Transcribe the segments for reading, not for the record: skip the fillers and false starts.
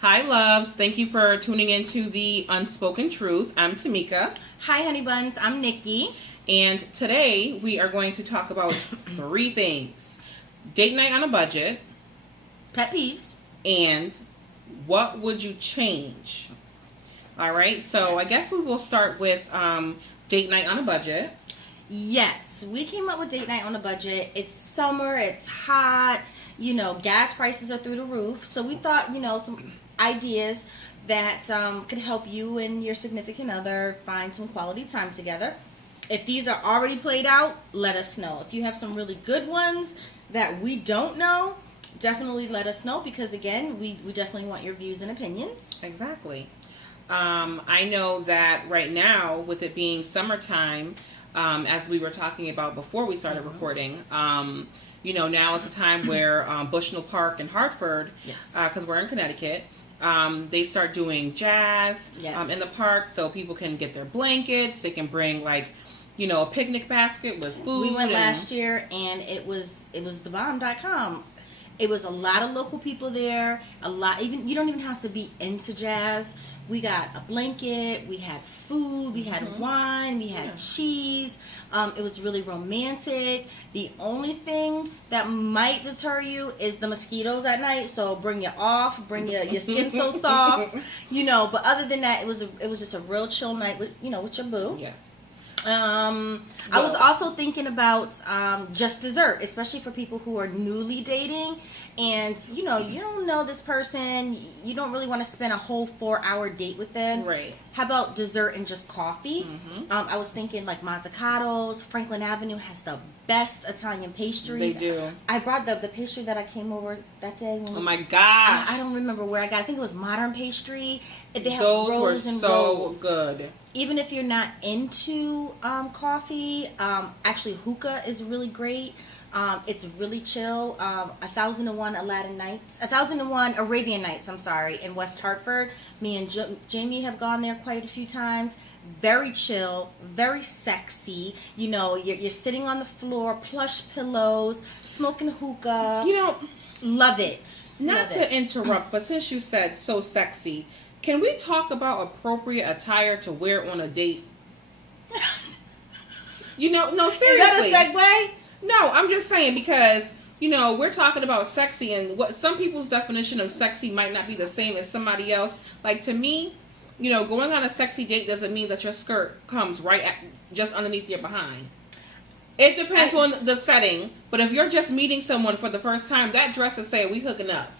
Hi, loves. Thank you for tuning into the Unspoken Truth. I'm Tamika. Hi, honey buns. I'm Nikki. And today we are going to talk about three things: date night on a budget, Pet peeves. and what would you change? All right, so I guess we will start with date night on a budget. Yes, we came up with date night on a budget. It's summer, it's hot, gas prices are through the roof. So we thought, some ideas that could help you and your significant other find some quality time together. If these are already played out, let us know. If you have some really good ones that we don't know, definitely let us know because, again, we definitely want your views and opinions. Exactly. I know that right now, with it being summertime, as we were talking about before we started recording, now is the time where Bushnell Park in Hartford, because we're in Connecticut, they start doing jazz in the park, so people can get their blankets. They can bring a picnic basket with food. We went last year, and it was thebomb.com. It was a lot of local people there. You don't even have to be into jazz. We got a blanket, we had food, we had wine, we had cheese. It was really romantic. The only thing that might deter you is the mosquitoes at night. So bring your your skin so soft, But other than that, it was just a real chill night with your boo. Yes. I was also thinking about just dessert, especially for people who are newly dating, and you don't know this person, you don't really want to spend a whole 4-hour date with them. Right. How about dessert and just coffee? I was thinking like Mazzucato's. Franklin Avenue has the best Italian pastries. They do. I brought the pastry that I came over that day. Oh my God! I don't remember where I got. I think it was Modern Pastry. They have Those rolls were and so rolls. good. Even if you're not into coffee, actually hookah is really great. It's really chill. 1001 Arabian Nights, I'm sorry, in West Hartford. Me and Jamie have gone there quite a few times. Very chill, very sexy. You're sitting on the floor, plush pillows, smoking hookah. Love it. Not to interrupt, but since you said so sexy, can we talk about appropriate attire to wear on a date? No, seriously. Is that a segue? No, I'm just saying because, we're talking about sexy, and what some people's definition of sexy might not be the same as somebody else. Like, to me, going on a sexy date doesn't mean that your skirt comes just underneath your behind. It depends on the setting, but if you're just meeting someone for the first time, that dress is saying we hooking up.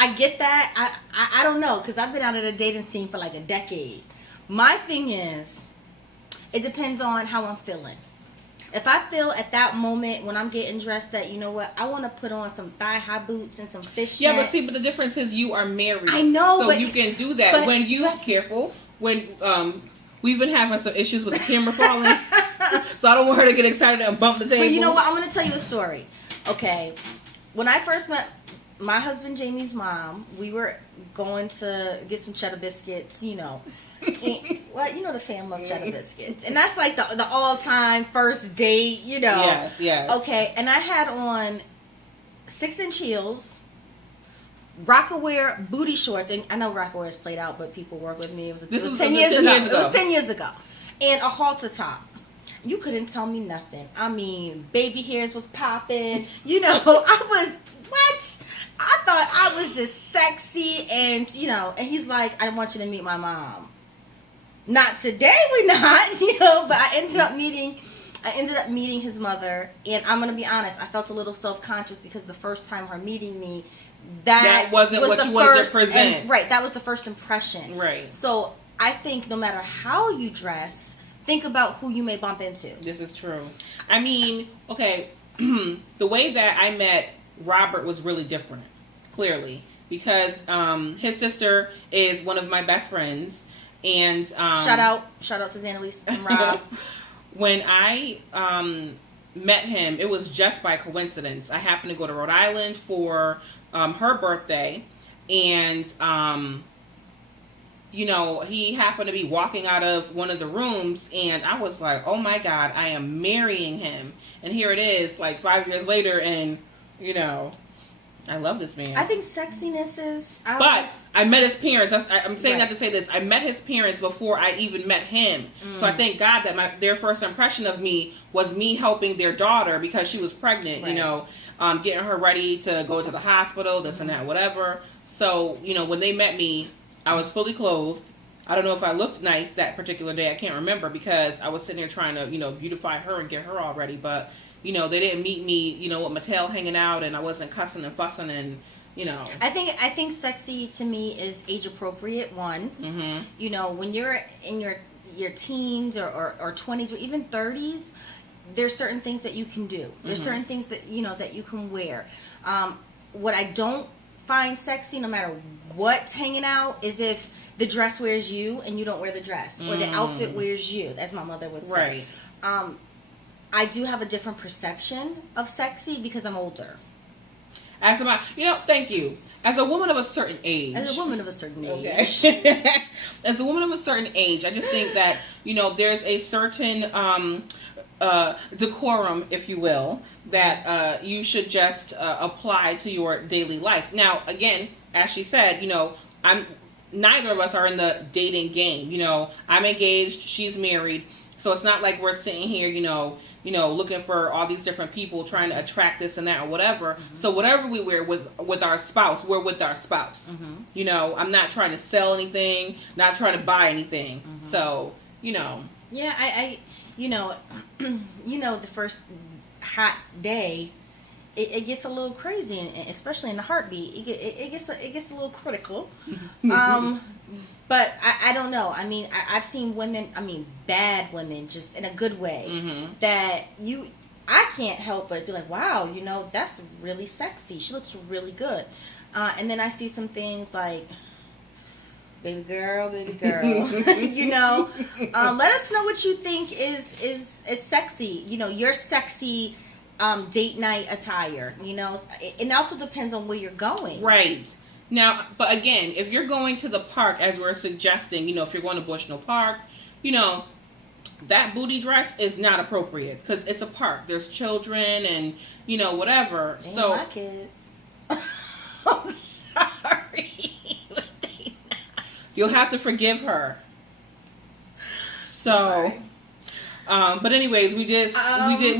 I get that. I don't know, because I've been out of the dating scene for like a decade. My thing is, it depends on how I'm feeling. If I feel at that moment when I'm getting dressed that, I want to put on some thigh-high boots and some fishnets. Yeah, but the difference is you are married. I know, so you can do that. When we've been having some issues with the camera falling, so I don't want her to get excited and bump the table. But you know what? I'm going to tell you a story. Okay, when I first met my husband Jamie's mom, we were going to get some cheddar biscuits, and, the fam love cheddar biscuits. And that's like the all-time first date, Yes. Okay, and I had on 6-inch heels, Rockaware booty shorts, and I know Rockaware's played out, but people work with me. It was 10 years ago. It was 10 years ago. And a halter top. You couldn't tell me nothing. I mean, baby hairs was popping. I was, what? I thought I was just sexy, and and he's like, I want you to meet my mom. Not today, we're not, but I ended up meeting his mother, and I'm gonna be honest, I felt a little self-conscious because the first time her meeting me, that wasn't what you wanted to present. Right, that was the first impression. Right. So I think no matter how you dress, think about who you may bump into. This is true. I mean, okay, the way that I met Robert was really different, clearly, because his sister is one of my best friends, and shout out Susanna Lee and Rob. When I met him, it was just by coincidence. I happened to go to Rhode Island for her birthday, and he happened to be walking out of one of the rooms, and I was like, oh my God, I am marrying him. And here it is, like 5 years later, and I love this man. I think sexiness is... But I met his parents. I'm saying Right. that to say this. I met his parents before I even met him. So I thank God that their first impression of me was me helping their daughter because she was pregnant, Right. you know, getting her ready to go to the hospital, this and that, whatever. So, you know, when they met me, I was fully clothed. I don't know if I looked nice that particular day. I can't remember because I was sitting there trying to, you know, beautify her and get her all ready. But, you know, they didn't meet me, you know, with my tail hanging out and I wasn't cussing and fussing and, you know. I think sexy to me is age appropriate. One, Mm-hmm. you know, when you're in your teens or 20s or even 30s, there's certain things that you can do. There's certain things that, you know, that you can wear. What I don't find sexy, no matter what's hanging out, is if the dress wears you and you don't wear the dress, or the outfit wears you, as my mother would say. Right. I do have a different perception of sexy because I'm older. As about, you know, thank you. As a woman of a certain age. As a woman of a certain age. Okay. As a woman of a certain age, I just think that, you know, there's a certain decorum, if you will, that you should just apply to your daily life. Now, again, as she said, you know, neither of us are in the dating game. You know, I'm engaged, she's married, so it's not like we're sitting here, you know, looking for all these different people, trying to attract this and that or whatever. So whatever we wear with our spouse, we're with our spouse. You know, I'm not trying to sell anything, not trying to buy anything. So, you know. Yeah, I you know, the first hot day, it gets a little crazy, and especially in the heartbeat, it gets a little critical. But I don't know. I mean, I've seen women, I mean, bad women, just in a good way, that I can't help but be like, wow, you know, that's really sexy. She looks really good. And then I see some things like, baby girl, you know, let us know what you think is sexy. You know, your sexy date night attire. You know, it also depends on where you're going. Right. Now, but again, if you're going to the park, as we're suggesting, you know, if you're going to Bushnell Park, you know, that booty dress is not appropriate because it's a park. There's children and, you know, whatever. They so my kids. I'm sorry. You'll have to forgive her. So, but anyways, we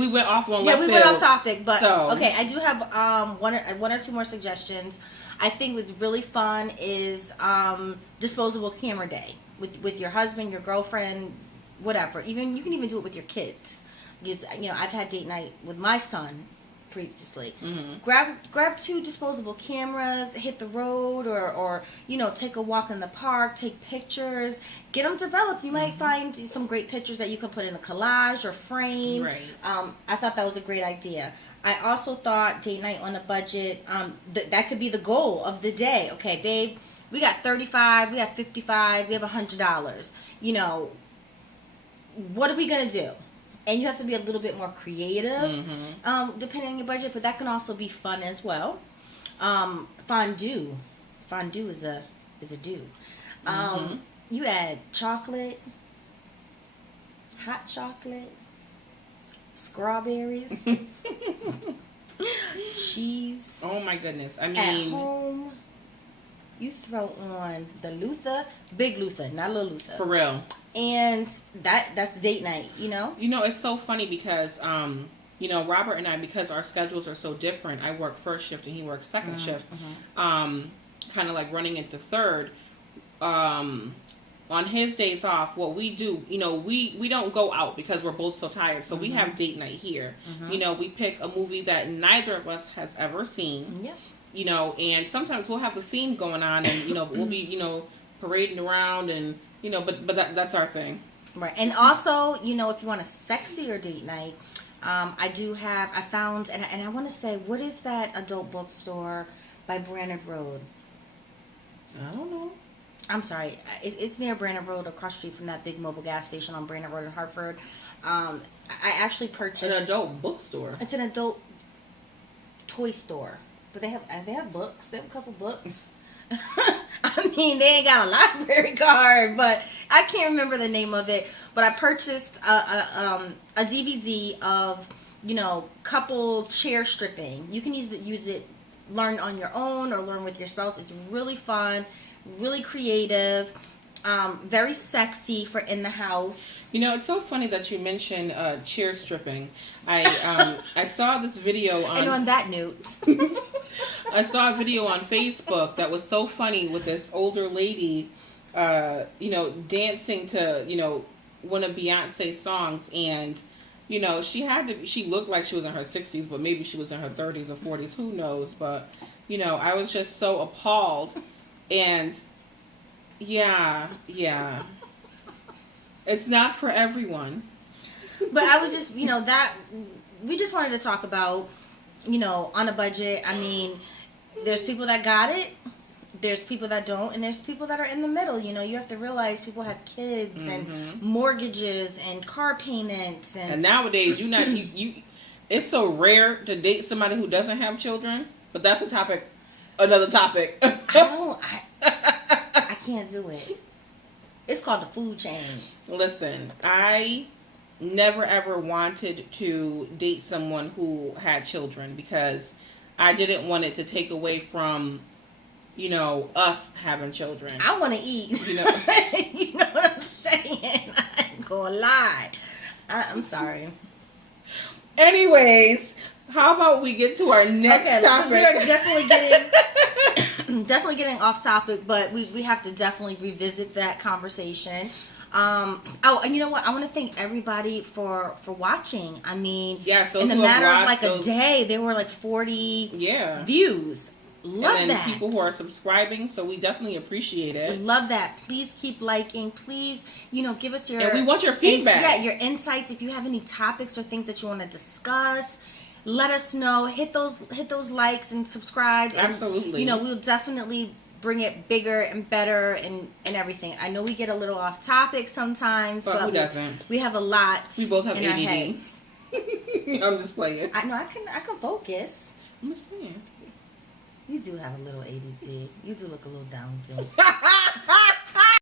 went off on left we field. went off topic, but So. okay, I do have one or two more suggestions. I think what's really fun is disposable camera day with your husband, your girlfriend, whatever. Even you can even do it with your kids. Because, you know, I've had date night with my son previously. Grab 2 disposable cameras, hit the road, or you know, take a walk in the park, take pictures, get them developed. You might find some great pictures that you can put in a collage or frame. Right. I thought that was a great idea. I also thought date night on a budget, that could be the goal of the day. Okay, babe, we got $35, we got $55, we have $100. You know, what are we gonna do? And you have to be a little bit more creative, depending on your budget. But that can also be fun as well. Fondue is a do. You add chocolate, hot chocolate, strawberries, cheese. Oh my goodness! I mean, at home, you throw on the Luther, big Luther, not little Luther, for real. And that's date night. You know. You know, it's so funny because you know, Robert and I, because our schedules are so different. I work first shift and he works 2nd shift. Kind of like running into third. On his days off, what we do, you know, we don't go out because we're both so tired. So we have date night here. You know, we pick a movie that neither of us has ever seen. Yeah. You know, and sometimes we'll have the theme going on, and you know, we'll be, you know, parading around, and you know, but that's our thing. Right. And also, you know, if you want a sexier date night, I found, and I want to say, what is that adult bookstore by Brandon Road? I don't know. I'm sorry. It's near Brandon Road, across the street from that big mobile gas station on Brandon Road in Hartford. I actually purchased An adult bookstore. It's an adult toy store, but they have books. They have a couple books. I mean, they ain't got a library card, but I can't remember the name of it. But I purchased a DVD of, you know, couple chair stripping. You can use it learn on your own or learn with your spouse. It's really fun, really creative, very sexy for in the house. You know, it's so funny that you mentioned chair stripping. I saw this video on... And on that note... I saw a video on Facebook that was so funny with this older lady, dancing to, one of Beyonce's songs, and she looked like she was in her 60s, but maybe she was in her 30s or 40s, who knows, but I was just so appalled. And yeah, it's not for everyone. But I was just, that we just wanted to talk about, on a budget. I mean, there's people that got it, there's people that don't, and there's people that are in the middle. You have to realize people have kids and mortgages and car payments, and nowadays it's so rare to date somebody who doesn't have children. But that's another topic. I can't do it. It's called the food chain. Listen, I never ever wanted to date someone who had children because I didn't want it to take away from, us having children. I want to eat. You know what I'm saying? I ain't gonna lie. I'm sorry. Anyways, how about we get to our next topic? We are definitely getting off topic, but we have to definitely revisit that conversation. And you know what? I want to thank everybody for watching. I mean, so in the matter of like a day, there were like 40 views. Love and then that. People who are subscribing, so we definitely appreciate it. Love that. Please keep liking. Please, give us your... And we want your feedback. Your insights. If you have any topics or things that you want to discuss, let us know. Hit those likes and subscribe. Absolutely. And, we'll definitely bring it bigger and better and everything. I know we get a little off topic sometimes, but who doesn't? We have a lot. We both have in ADD. Our heads. I'm just playing. I know. I can focus. I'm just playing. You do have a little ADD. You do look a little down too.